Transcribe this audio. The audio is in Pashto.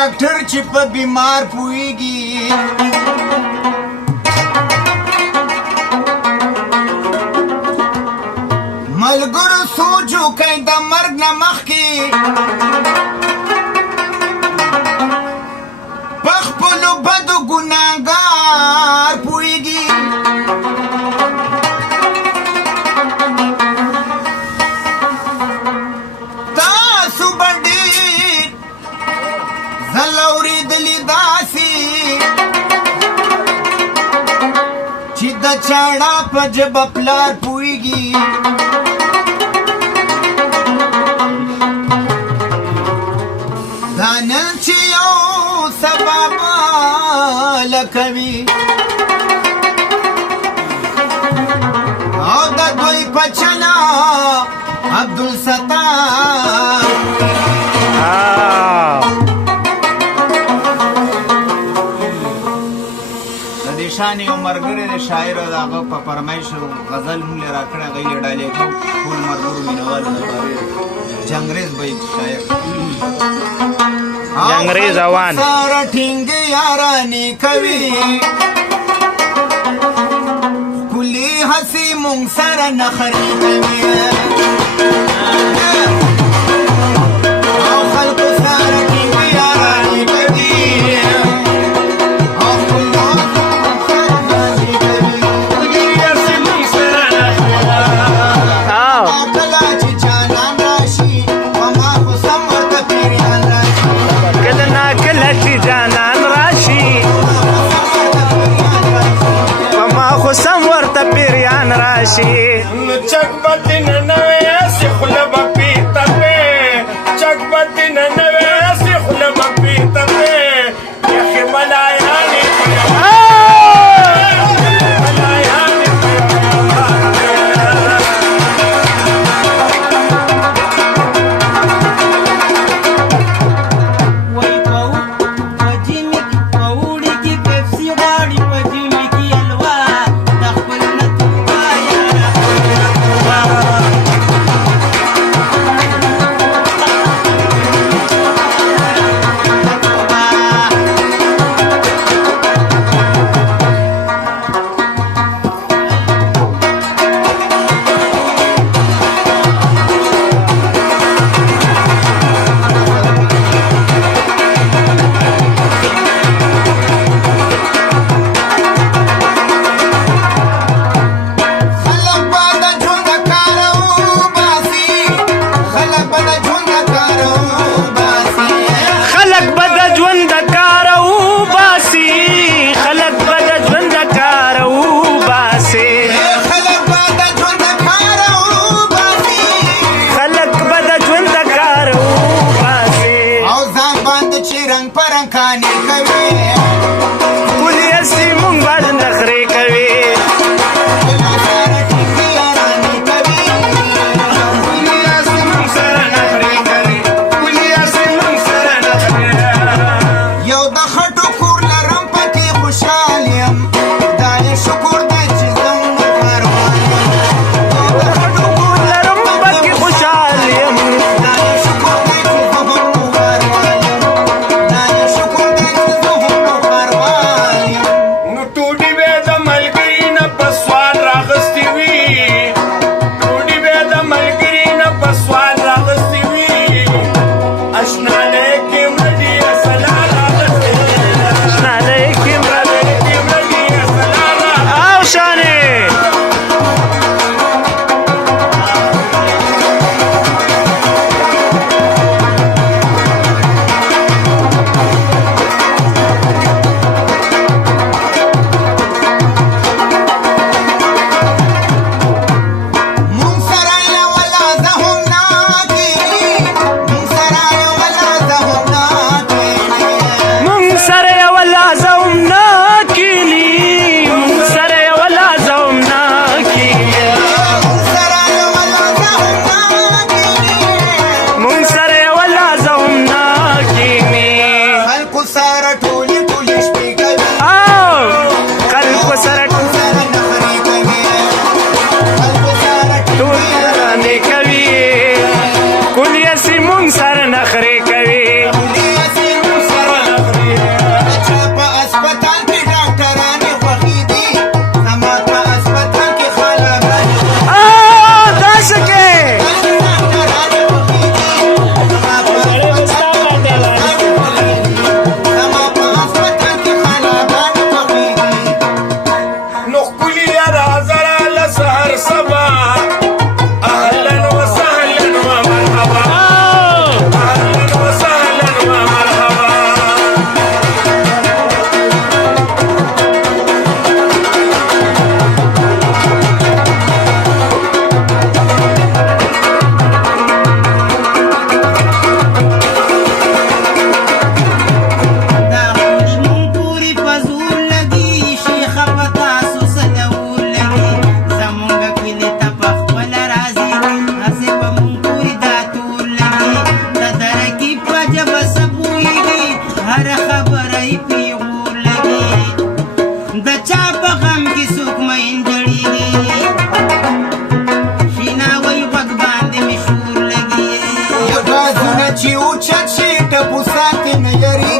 ډاکټر چې په بیمار پوهیږي ملګرو سوچ وکئ د مرګ نه مخکې په خپلو بدو ګناهګار پوهیږي تاسو به ډېر ځله اورېدلي داسې چې د چاړه په ژبه پلار پوهیږي دا نن چې یو سبا بله کوي او د دوی په چله عبدالستار د دې شان یو ملګری دی شاعر د هغه په فرمایش غزل مونږ یې راکړی هغه یې ډالۍ کوو ټول ملګرو مینوالو لپاره جنګریز به شاعر جنګریز اوان سره ټینګ یارانې کوي ښکلي هسې مونږ سره نخرې کوي او خلکو سره ټینګ یارانې کوي او ښکلو سره کوي هسې مونږ سره کله چې جانان راشي په ما خو سم ورته پیریان راشي کله چې جانان راشي په ما خو سم ورته پیریان راشي چک بدن نوې سي خله بپی تپه چک بدن نوې سي خله بپی تپه یخ ملایانی Wow. هر خبره یې پیغور لګي د چا په غم کې څوک مین جړېږي شیناوی غوږ باندې مې شور لګي غازونه چې اوچت شي ټپو ساتي نه یریږي